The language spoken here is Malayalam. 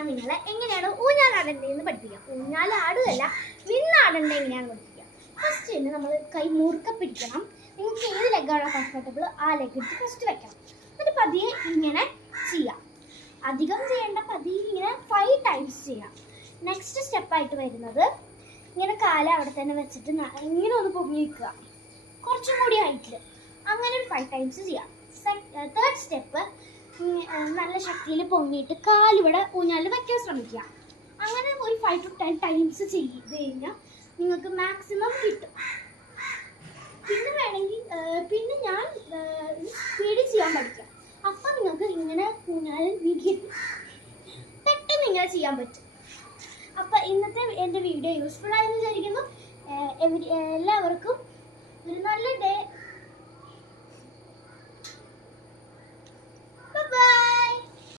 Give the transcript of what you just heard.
ഞാൻ നിങ്ങളെ എങ്ങനെയാണ് ഊഞ്ഞാലാടേണ്ടതെന്ന് പഠിപ്പിക്കാം. ഊഞ്ഞാലാടുകയല്ല, വിണ്ണാടേണ്ടത് എങ്ങനെയാണ് പഠിപ്പിക്കാം. ഫസ്റ്റ് തന്നെ നമ്മൾ കൈ മുറുക്ക പിടിക്കണം. നിങ്ങൾക്ക് ഏത് ലെഗാണോ കംഫർട്ടബിൾ ആ ലെഗ് എടുത്ത് ഫസ്റ്റ് വെക്കണം. എന്നിട്ട് പതിയെ ഇങ്ങനെ ചെയ്യാം. അധികം ചെയ്യേണ്ട, പതിയെ ഇങ്ങനെ 5 ടൈംസ് ചെയ്യാം. നെക്സ്റ്റ് സ്റ്റെപ്പായിട്ട് വരുന്നത് ഇങ്ങനെ കാല അവിടെ തന്നെ വെച്ചിട്ട് ഇങ്ങനെ ഒന്ന് പൊങ്ങി വെക്കുക, കുറച്ചും കൂടി ഹൈറ്റിൽ. അങ്ങനെ ഒരു 5 ടൈംസ് ചെയ്യാം. തേർഡ് സ്റ്റെപ്പ്, നല്ല ശക്തിയിൽ പൊങ്ങിയിട്ട് കാലിവിടെ ഊഞ്ഞാലിൽ വയ്ക്കാൻ ശ്രമിക്കുക. അങ്ങനെ ഒരു 5 to 10 ടൈംസ് ചെയ്ത് കഴിഞ്ഞാൽ നിങ്ങൾക്ക് മാക്സിമം കിട്ടും. പിന്നെ വേണമെങ്കിൽ പിന്നെ ഞാൻ സ്പീഡ് ചെയ്യാൻ പഠിക്കാം. അപ്പം നിങ്ങൾക്ക് ഇങ്ങനെ ഊഞ്ഞാലിൽ പെട്ടെന്ന് ഇങ്ങനെ ചെയ്യാൻ പറ്റും. അപ്പം ഇന്നത്തെ എൻ്റെ വീഡിയോ യൂസ്ഫുൾ ആയെന്ന് വിചാരിക്കുന്നു. എല്ലാവർക്കും ഒരു നല്ല ഡേ